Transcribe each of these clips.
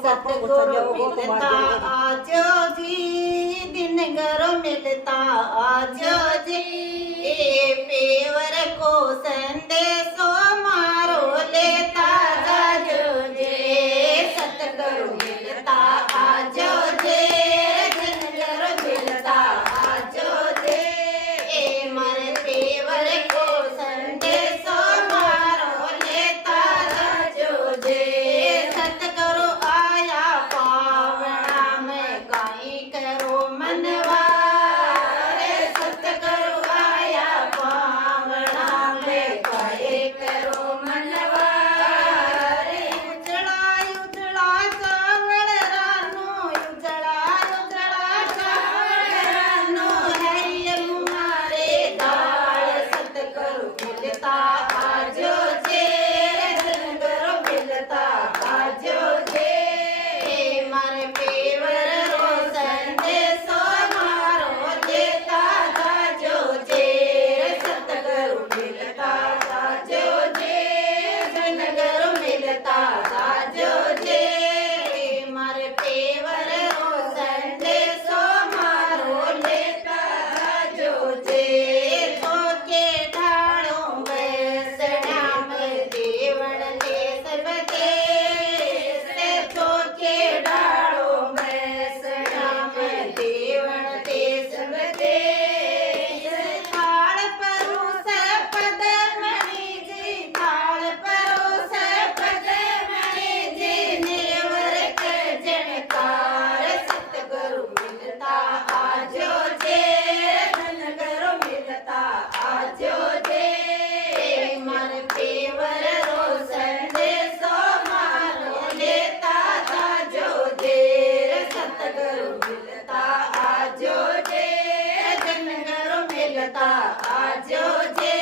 सतगुरु मिलता आजो जी दिन घर मिलता आजो जी पेवर को संदेशो मारो लेता जाजो जे सतगुरु मिलता आजो जे दिन घर मिलता आजो जे मारे पेवर को संदेशो मारो लेता जाजो जे सतगुरु आया पावना में काई करो मनवा रे सतगुरु आया पावना में काई करो मनवा रे उजड़ा उजड़ा चावल रानो उजड़ा उजड़ा चावल रानो है मुहारे दाल सतगुरु मिलता आजो जे सतगुरु मिलता आजो जे मारे पेवर रो संदेशो मारो देता जाजो जे सतगुरु मिलता जाजो जे सतगुरु मिलता जाजो जे मारे पेवर रो संदेशो मारो लेता जाजो जे तो के ढाळो बैसण्या में देवण ले सर्वते से तो के ढाळो बैसण्या में देवण ते सर्वते थाळ परोस पद मणि जी थाळ परोस पद मणि जी नेवर के जनकार सतगुरु मिलता आजो जे धनगुरु मिलता आजो जे मन पेवर रो संदेशो मारो लेता जाजो जे सतगुरु मिलता आजो जे धनगुरु मिलता आजो जे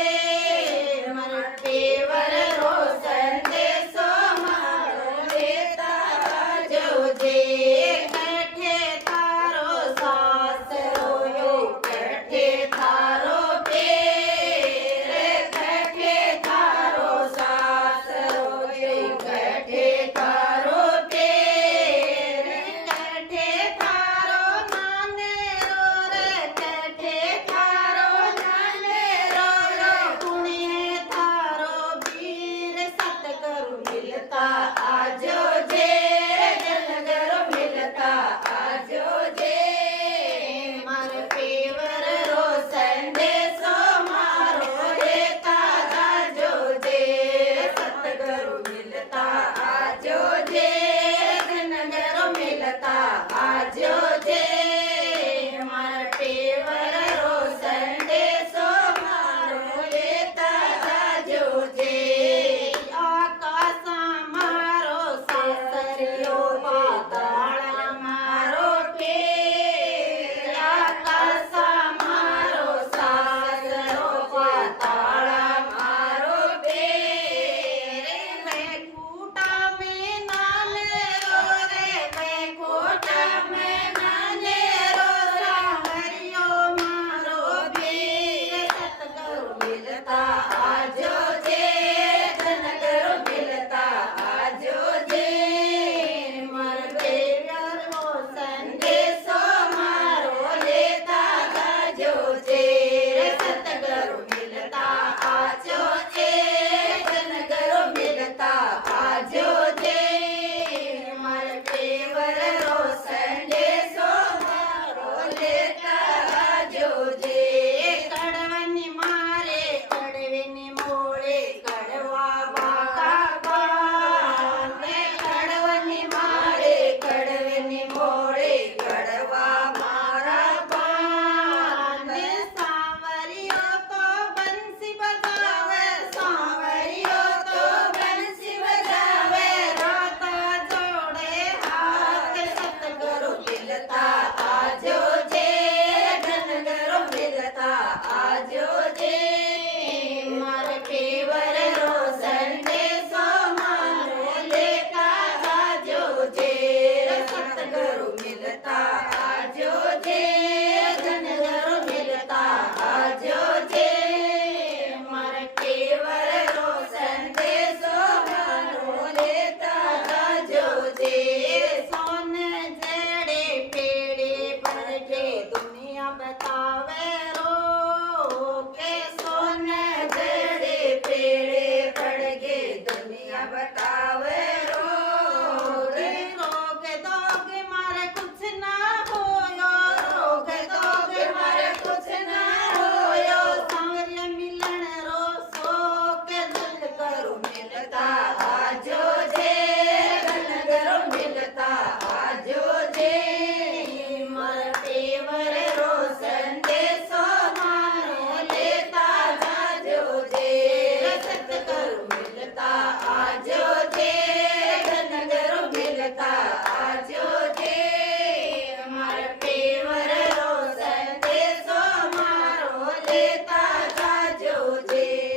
मन पेवर रो संदेशो मारो लेता जाजो जे कठे थारो सासरो यो कठे थारो पेर कठे थारो सासरो यो कठे थारो पेर कठे थारो नानेरो रे कठे थारो नानेरो रे पुण्य थारो वीर सतगुरु मिलता आजो जे जनगुरु मिलता आजो जे मार पेवर रो संदेशो मारो लेता जाजो जे सतगुरु मिलता आजो जे जनगुरु मिलता आजो जे मार पेवर रो संदेशो मारो लेता जाजो जे आकाशा मारो सासरियो पाताळ मारो पेर आकाशा मारो सासरो पाताळ मारो पेर वैकुंठा में नानेरो रे वैकुंठा में नानेरो सांवरियो मारो वीर सतगुरु मिलता आजो जे धनगुरु मिलता आजो जे मर पेवर रो संदेशो मारो लेता जाजो जे सतगुरु मिलता आजो जे धनगुरु मिलता आजो जे मर पेवर रो संदेशो मारो लेता जाजो जे कड़वनी मारे कड़विनी मोळे कड़वा बाका बाने कड़वनी मारे कड़विनी मोळे कड़वा मारा बाने सांवरियो तो बंसी बजावे सांवरियो तो बंसी बजावे राता जोड़े हाथ सतगुरु मिलता आजो जे धनगुरु मिलता आजो जे मार पेवर रो संदेशो मारो लेता जाजो जे सतगुरु मिलता